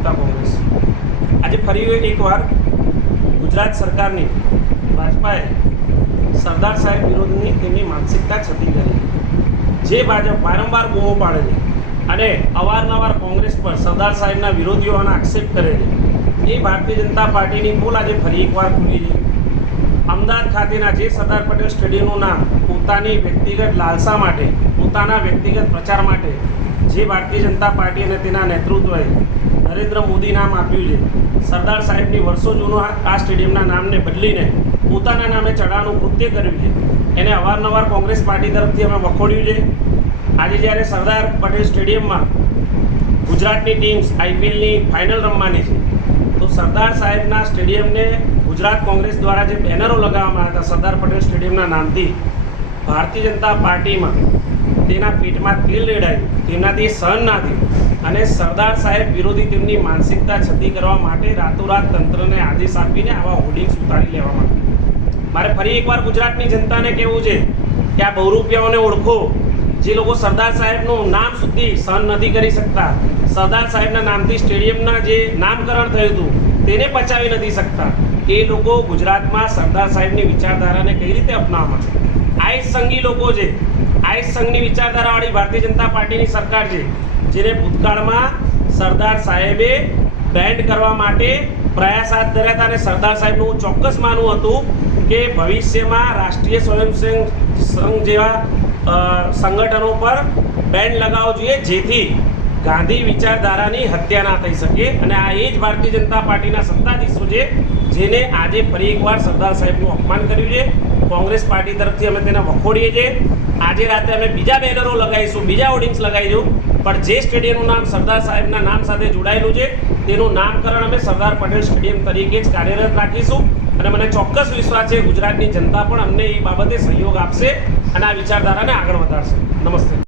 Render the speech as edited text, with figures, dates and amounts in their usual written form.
जनता कांग्रेस आज फरी एक बार गुजरात सरकार ने भाजपाए सरदार साहेब विरोधी मानसिकता छती करी जे भाजप वारंवार बूमो पाड़े अने अवारनवार कांग्रेस पर सरदार साहेबना विरोधीओ आक्षेप करे ये भारतीय जनता पार्टी की पोल आज फरी एक बार खुली है। अमदावाद खातेना जे सरदार पटेल स्टेडियमનું नाम પોતાની વ્યક્તિગત લાલસા માટે પોતાના વ્યક્તિગત પ્રચાર માટે જે ભારતીય જનતા પાર્ટી અને તેના નેતૃત્વએ નરેન્દ્ર મોદી નામ આપ્યું છે સરદાર સાહેબની વર્ષો જૂનું આ સ્ટેડિયમના નામને બદલીને પોતાના નામે ચડાવવાનું કૃત્ય કર્યું છે એને અવારનવાર કોંગ્રેસ પાર્ટી તરફથી અમે વખોડ્યું છે। આજે જ્યારે સરદાર પટેલ સ્ટેડિયમમાં ગુજરાતની ટીમ્સ આઈપીએલની ફાઇનલ રમવાની છે તો સરદાર સાહેબના સ્ટેડિયમને गुजरात कांग्रेस द्वारा जो बेनरो लगाववामां हता सरदार पटेल स्टेडियमना नामथी भारतीय जनता पार्टी में तेना पेट में तेल रेड़ायुं तेमनाथी सहन ना थयुं अने सरदार साहेब विरोधी तेमनी मानसिकता छती करवा माटे रातोरात तंत्रने आदेश आपीने आवा होर्डिंग्स उतारी लेवामां आव्या। मारे फरी एकवार गुजरातनी जनताने कहेवुं छे के आ बहुरूपियाओने ओळखो जे लोको सरदार साहेबनुं नाम सुधी सहन नथी करी सकता सरदार साहेबना नामथी स्टेडियमना जे नामकरण थयुं हतुं तेने पचावी नथी सकता ए लोको गुजरात में सरदार साहेब की विचारधारा ने कई रीते अपनावा आइस संघी लोग आइस संघनी विचारधारावाड़ी भारतीय जनता पार्टी की सरकार है जेने भूतकाल में सरदार साहेबे बेन्ड करवा माटे प्रयास हाथ धर्या था। सरदार साहेब चौक्कस मानवुं हतुं के भविष्य में राष्ट्रीय स्वयंसेवक संघ जेवा संगठनों पर बेन्ड लगाववो जोईए जेथी गांधी विचारधारा की हत्या ना थई सके अने आ एज भारतीय जनता पार्टी सत्ताधीशो छे जेने आजे फरी एक बार सरदार साहेबनु अपमान कर्युं छे। कांग्रेस पार्टी तरफथी अमे तेने वखोड़ीए छीए। आजे राते अमे बीजा बेनरो लगाईशुं बीजा होर्डिंग्स लगाईशुं पण जे स्टेडियमनुं नाम सरदार साहेबना नाम साथे जोडायेलुं छे तेनुं नामकरण अमे सरदार पटेल स्टेडियम तरीके ज कार्यरत राखीशुं अने मने चोक्कस विश्वास छे गुजरातनी जनता पण अમને એ બાબતે સહયોગ આપશે અને આ વિચારધારાને આગળ વધારશે। નમસ્તે।